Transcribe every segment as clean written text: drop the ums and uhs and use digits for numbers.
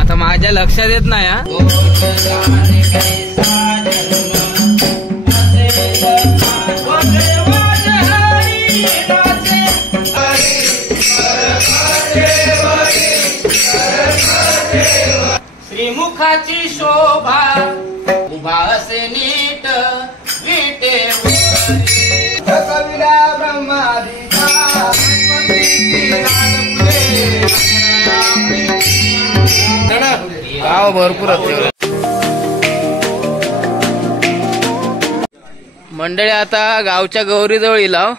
आता माझ्या लक्षात येत नाही हा. श्रीमुखाची शोभा उभास नीट गाव भरपूर मंडळी. आता गावच्या गौरीजवळ इलाव.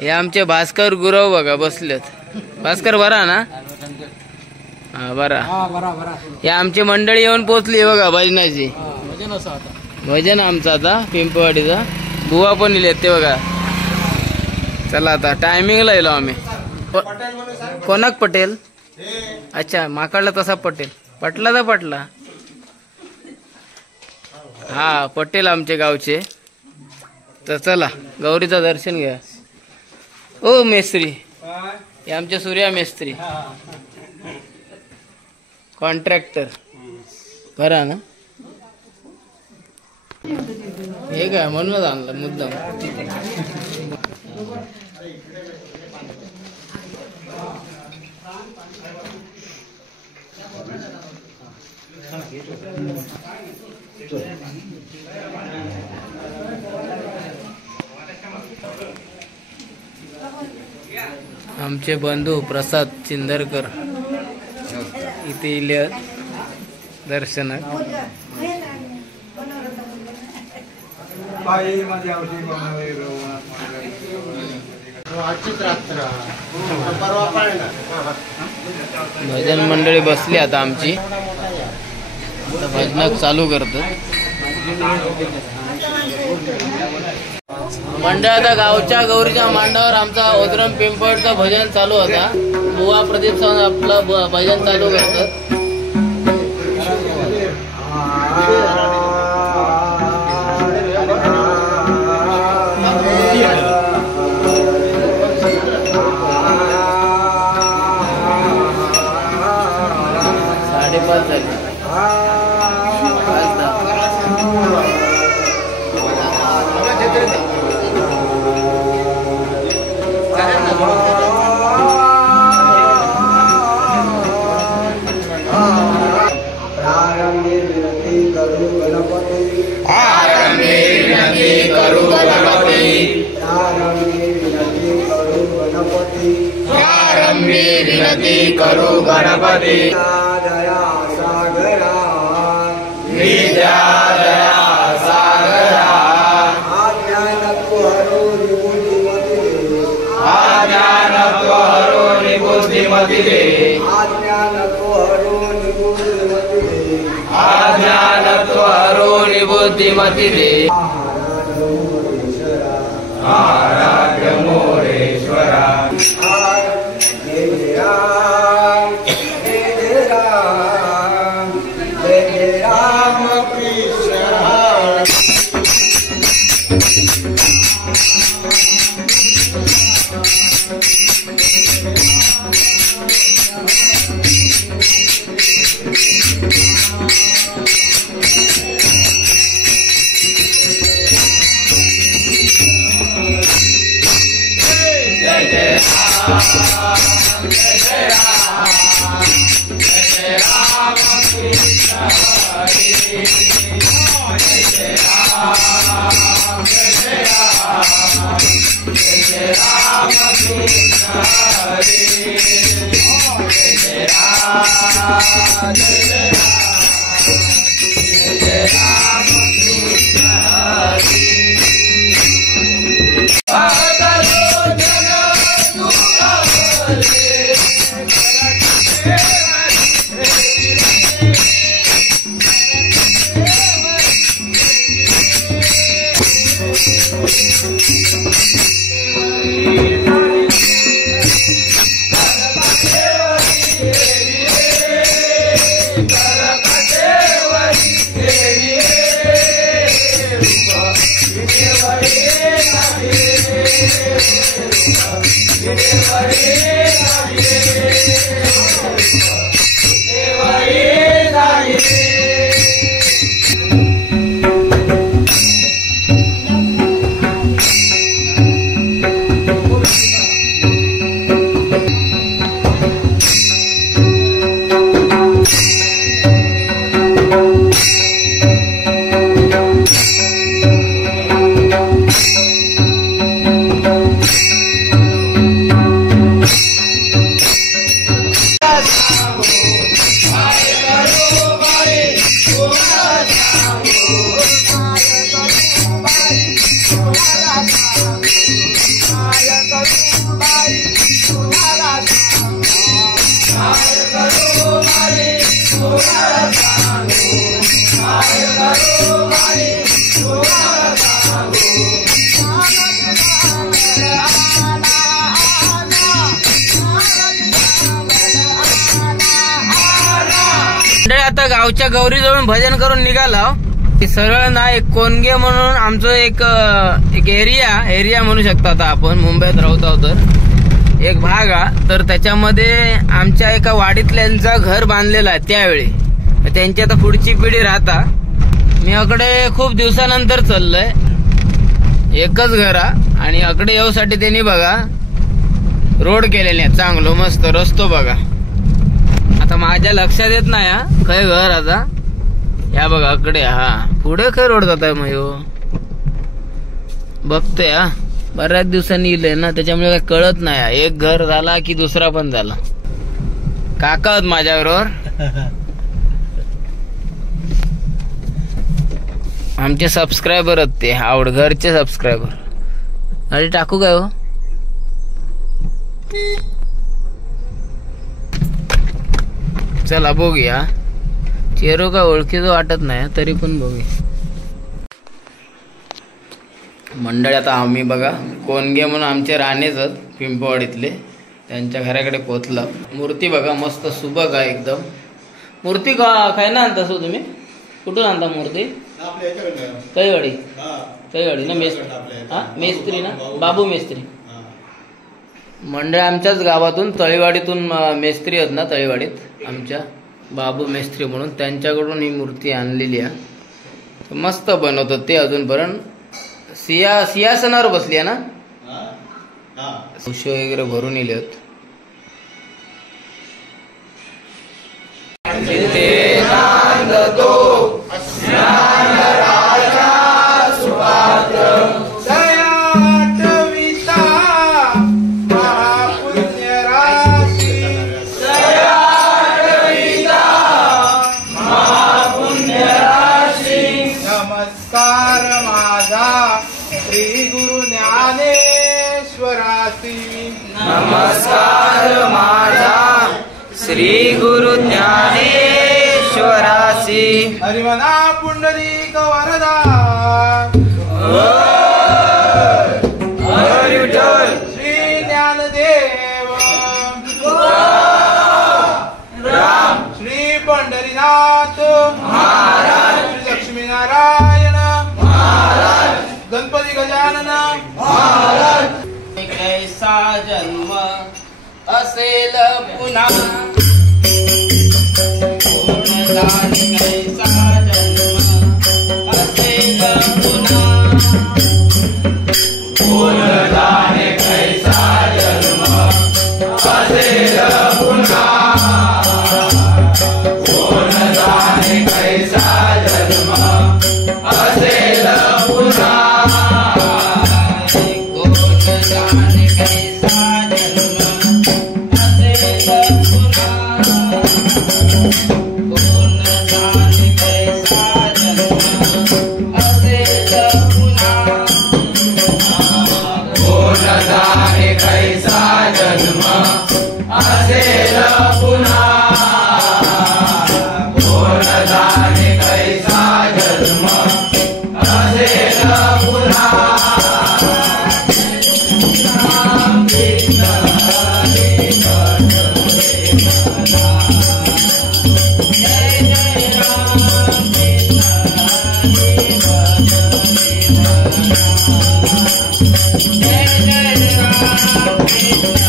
हे आमचे भास्कर गुरव बघा बसलेत. भास्कर बरा ना? हा बरा. हे आमची मंडळी येऊन पोचली बघा भजनाची. भजन आमचं आता पिंपवाडीचा. बुवा पण इलेत ते बघा. चला आता टायमिंगला येलो आम्ही. कोणाक पटेल? अच्छा माकडला तसा पटेल. पटला तर पटला. हा पटेल आमचे गावचे. तर चला गौरीचं दर्शन घ्या. ओ मेस्त्री, हे आमचे सूर्या मेस्त्री कॉन्ट्रॅक्टर करा ना. हे काय म्हणूनच आणलं मुद्दाम. आमचे बंधू प्रसाद चिंदरकर इथे इले दर्शनात. भजन मंडळी बसली आता आमची. भजनाक चालू करतो मंडळ. आता गावच्या गौरीच्या मांडावर आमचा ओद्रम पिंपळचं भजन चालू होता. बुवा प्रदीप सावंत आपलं भजन चालू करतात. साडेपाच झाले. विनती करू गणपती. दया सागरा विद्या दया सागरा. आज्ञानत्व हरो निबुद्धिमती दे. आज्ञानत्व हरो निबुद्धिमती दे. आज्ञानत्व हरो निबुद्धिमती दे. आज्ञानत्व हरो निबुद्धिमती दे. आराध्य मोरेश्वरा. आता गावच्या गौरी जवळून भजन करून निघाला. सरळ ना एक कोणगे म्हणून आमचं एक एरिया म्हणू शकता. आता आपण मुंबईत राहतो तर एक भाग आहे, तर त्याच्यामध्ये आमच्या एका वाडीतल्यांचा घर बांधलेला आहे. त्यावेळी त्यांची आता पुढची पिढी राहता. मी अकडे खूप दिवसानंतर चाललोय. एकच घर आहे आणि अकडे येऊसाठी त्यांनी बघा रोड केलेले आहे, चांगलो मस्त रस्तो बघा. आता माझ्या लक्षात येत नाही हा खय घर. आता या बघा अकडे हा पुढे खय रोड जात आहे मग बघतोय. हा बऱ्याच दिवसांनी येईल ना, त्याच्यामुळे काही कळत नाही. एक घर झाला की दुसरा पण झाला. काका होत माझ्याबरोबर, आमचे सबस्क्रायबर आहेत ते घरचे सबस्क्रायबर. अरे टाकू काय हो? चला बघूया. चेहरो का ओळखीचं वाटत नाही तरी पण बघूया. मंडळी आता आम्ही बघा कोणगे म्हणून आमचे राणेच पिंपवाडीतले त्यांच्या घराकडे पोहोचला. मूर्ती बघा मस्त सुबक आहे एकदम. मूर्ती काय ना आणता सो तुम्ही? कुठून आणता मूर्ती? कैवाडी ना मेस्त्री ना बाबू मेस्त्री मंडळ. आमच्याच गावातून तळेवाडीतून मेस्त्री आहेत ना, तळेवाडीत आमच्या बाबू मेस्त्री म्हणून त्यांच्याकडून ही मूर्ती आणलेली आहे. मस्त बनवतात ते अजूनपर्यंत. सिंहासनावर बसली आहे ना, उशे वगैरे भरून येले आहेत. नमस्कार माझा श्री गुरु ज्ञानेश्वरासी. हरिमना पुंडलिक वरदा हरि विठ्ठल. श्री ज्ञानदेव राम. श्री पंढरीनाथ महाराज. श्री लक्ष्मीनारायण महाराज. गणपती गजानन महाराज. कैसा जन्म असेल पुन्हा कोण जाणे कैसा जन्म असेल पुन्हा. कोण जाणे कैसा जन्म असेल पुन्हा. कोण जाणे कैसा जन्म असेल पुन्हा. जय जय राम.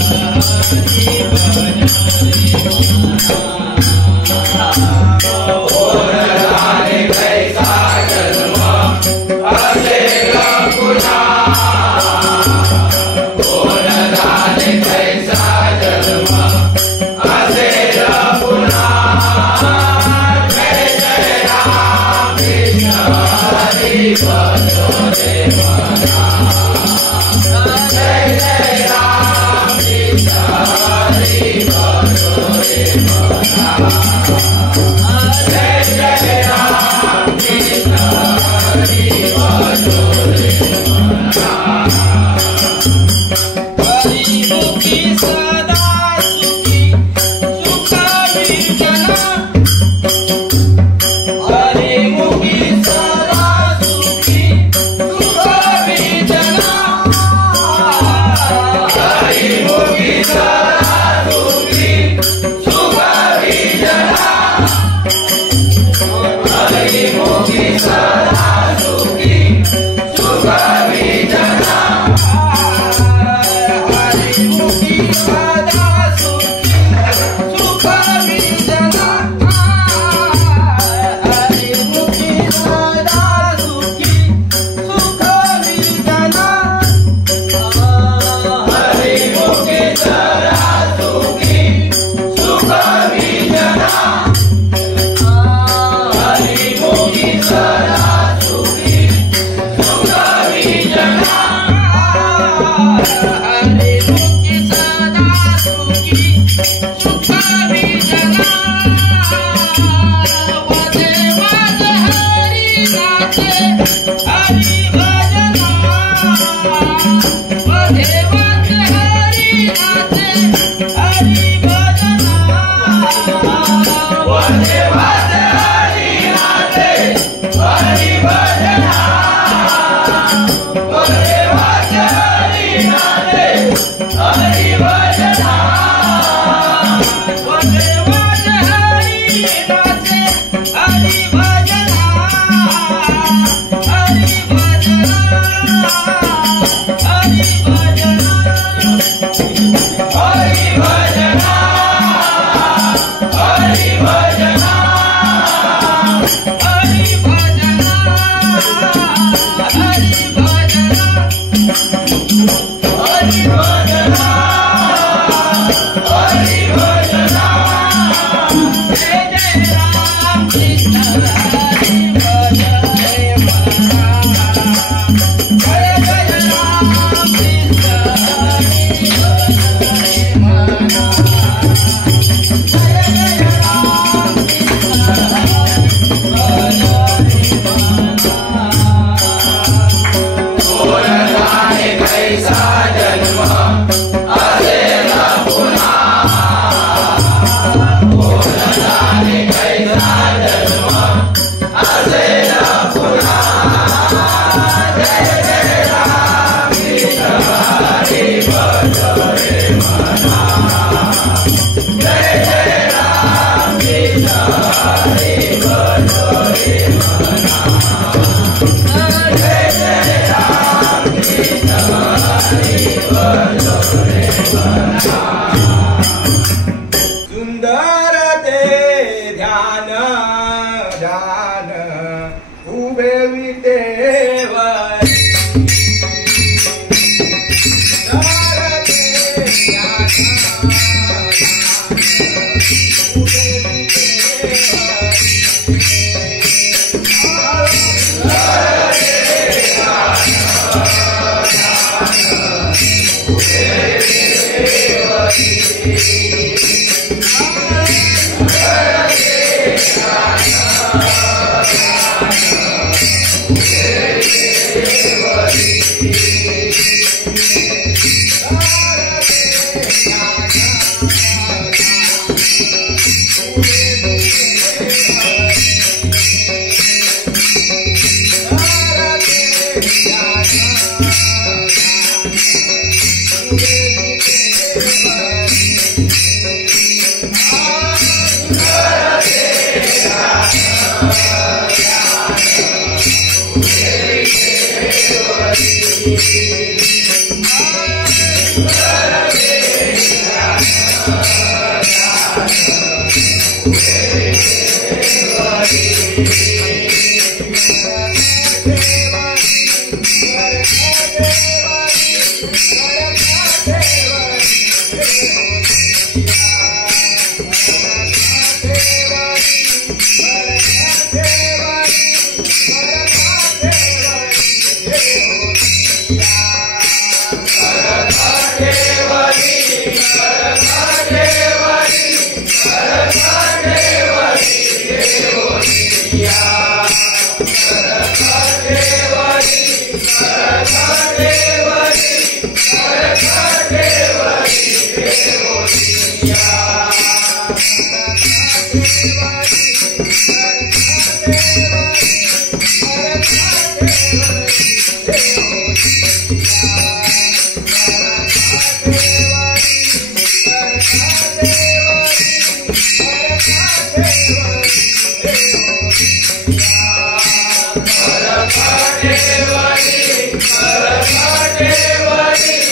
सुंदर ते ध्यान ध्यान उभे विटेवर सुंदर ते ध्यान उभे देवारी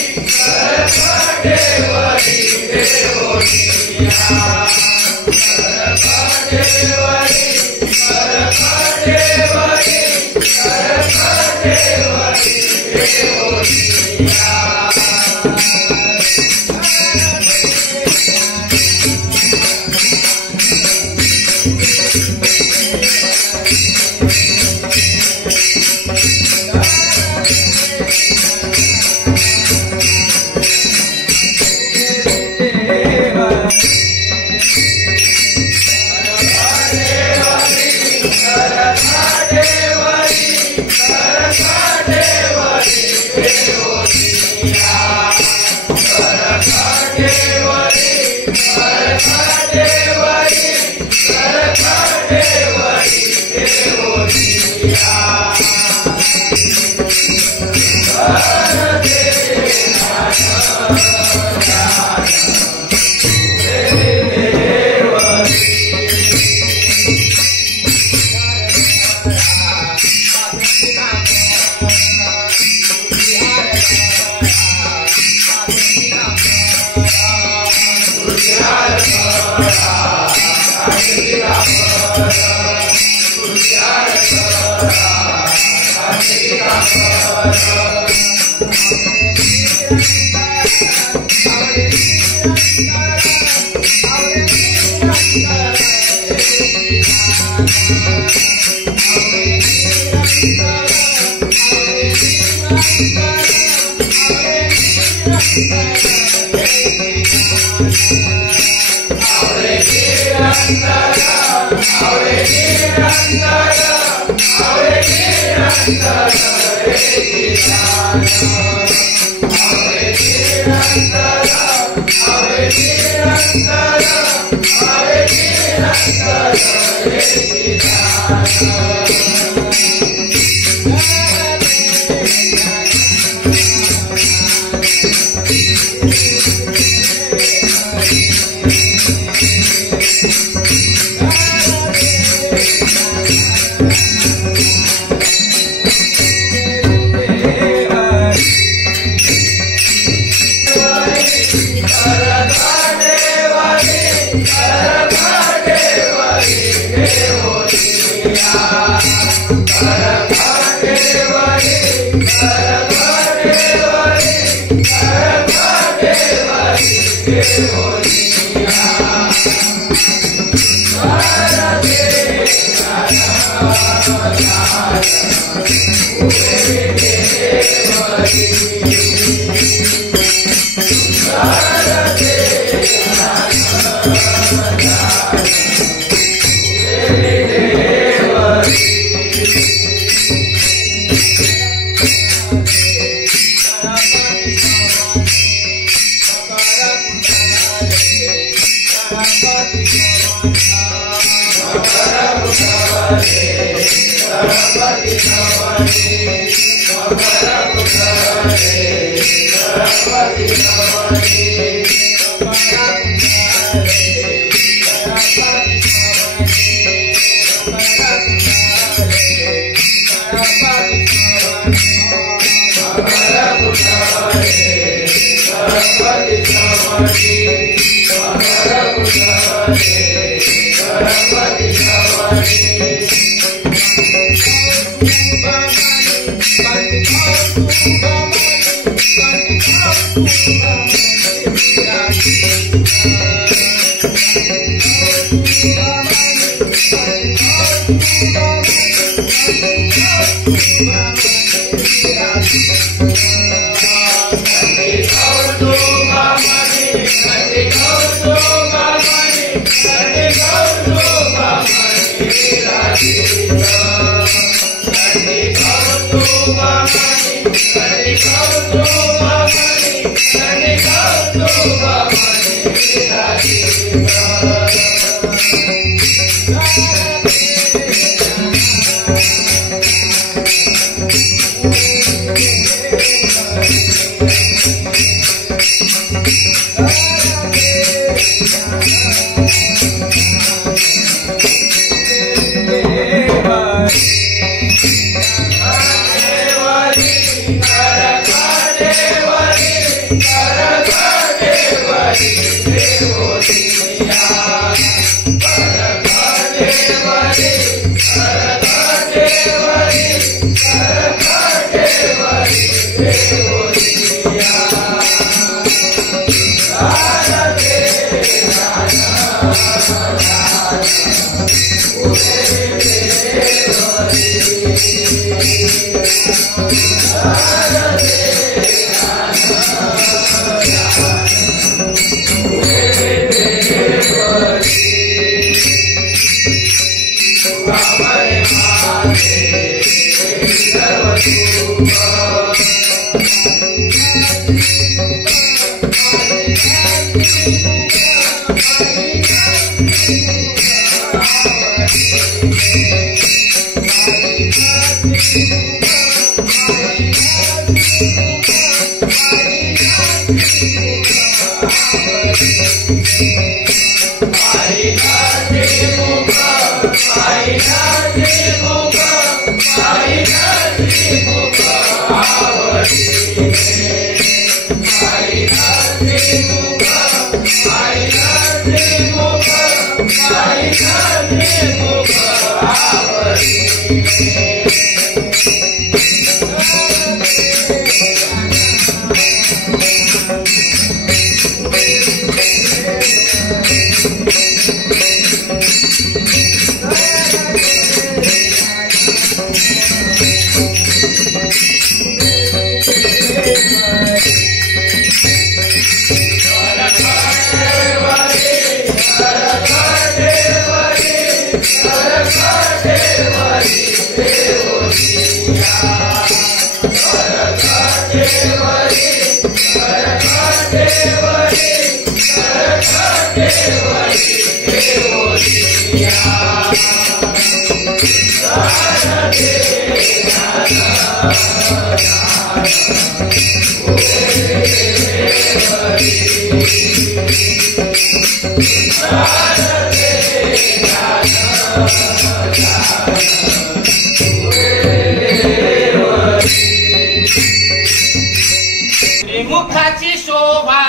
श्रीमुखाची शोभा,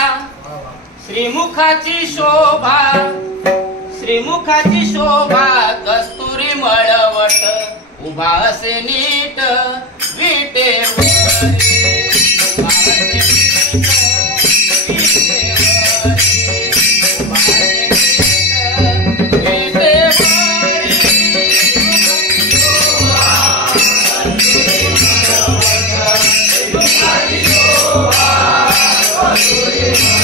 श्रीमुखाची शोभा, श्रीमुखाची शोभा, कस्तुरी मळवट उभा असे नीट विटेवर, उभा असे नीट विटेवर, उभा असे नीट विटेवर.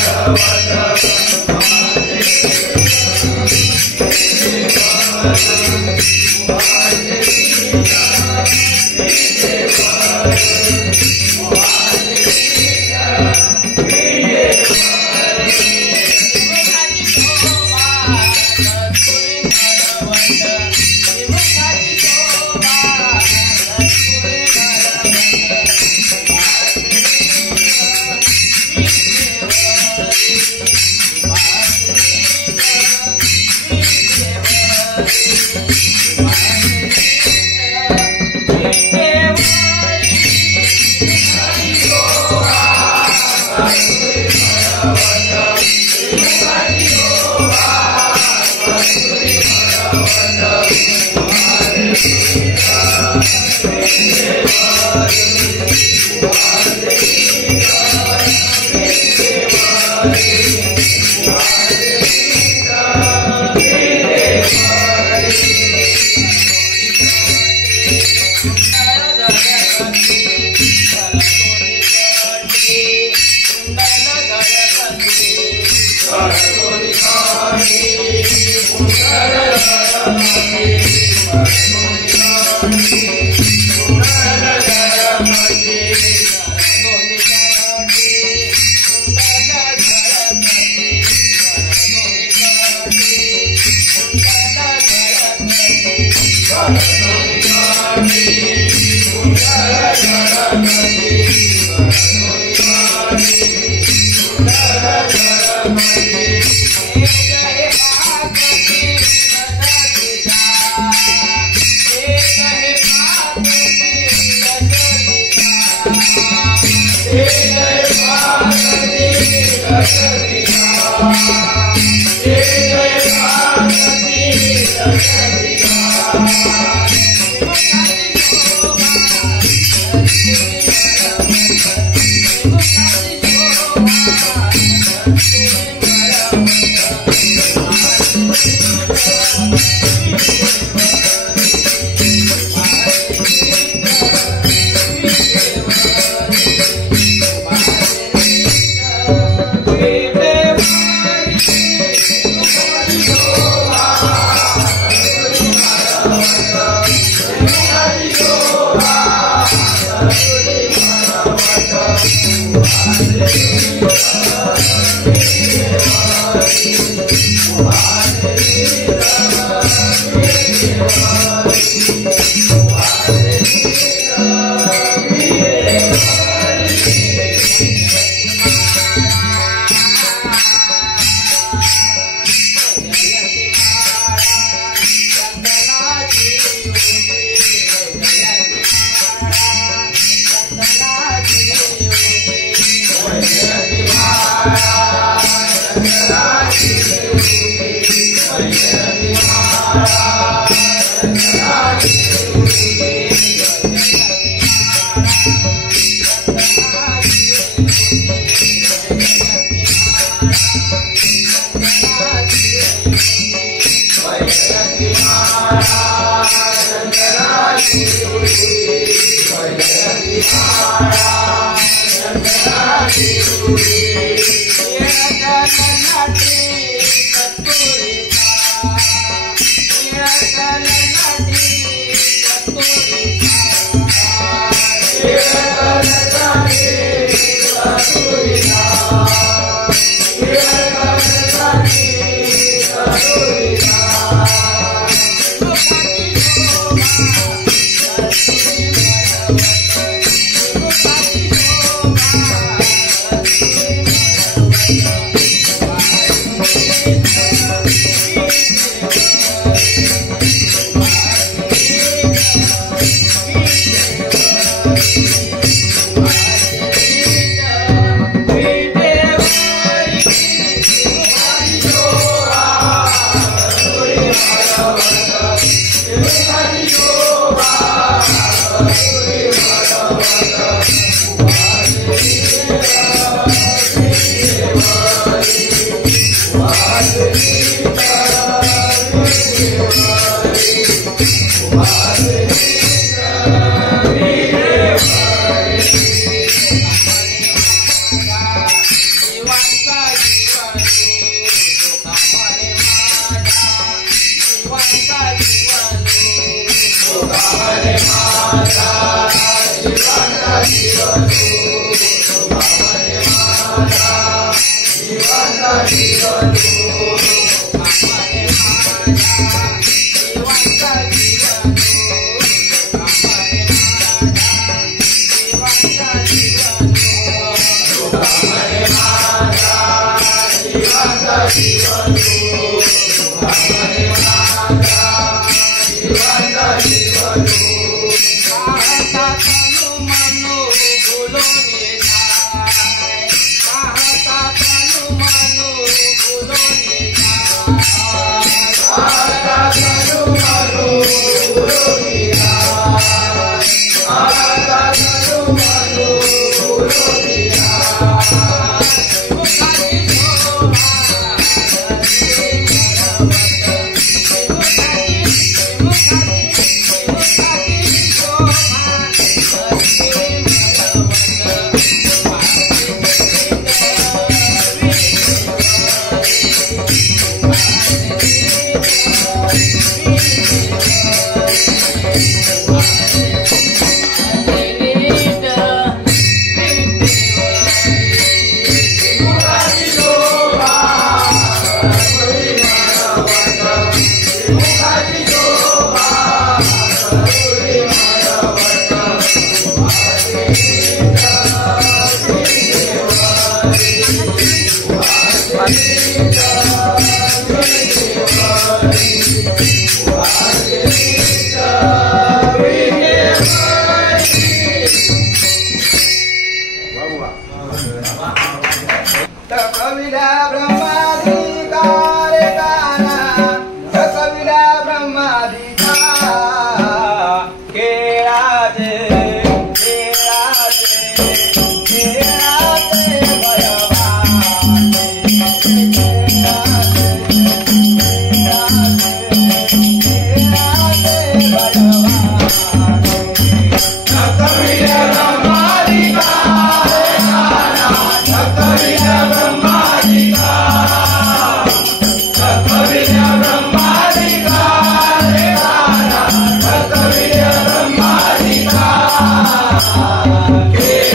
Hey,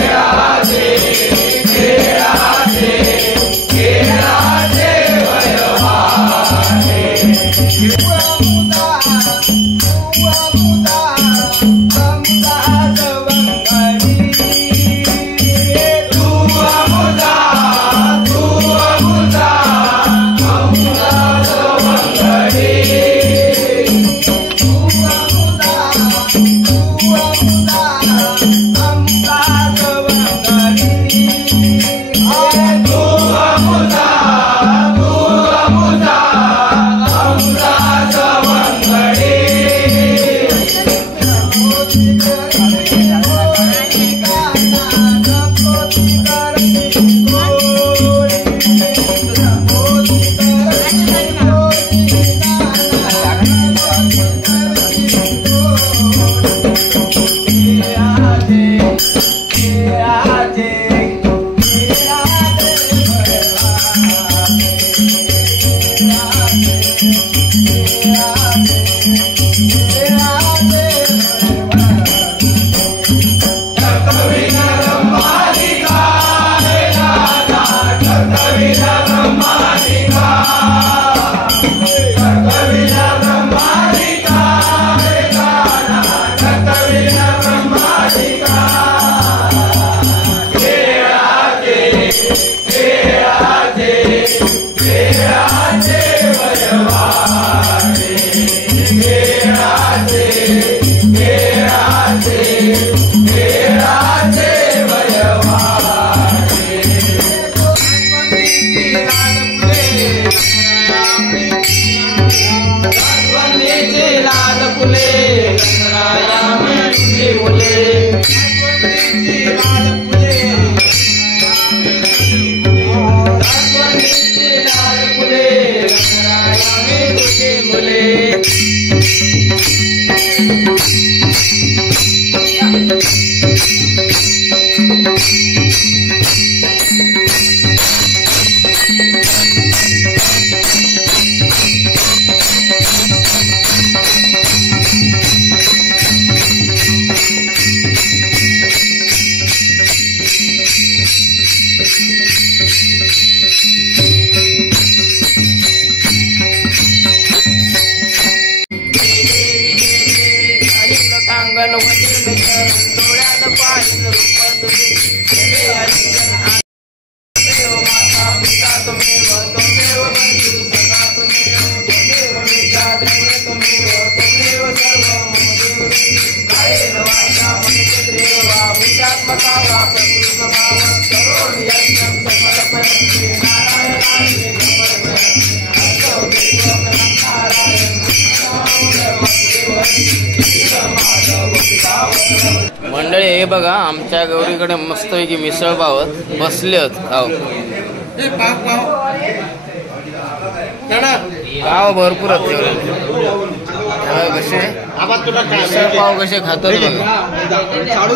Yeah. मंडळी हे बघा आमच्या गौरीकडे मस्तपैकी मिसळ पावत बसले होत खाऊ पाव भरपूर कसे मिसळ पाव कसे खातात बघा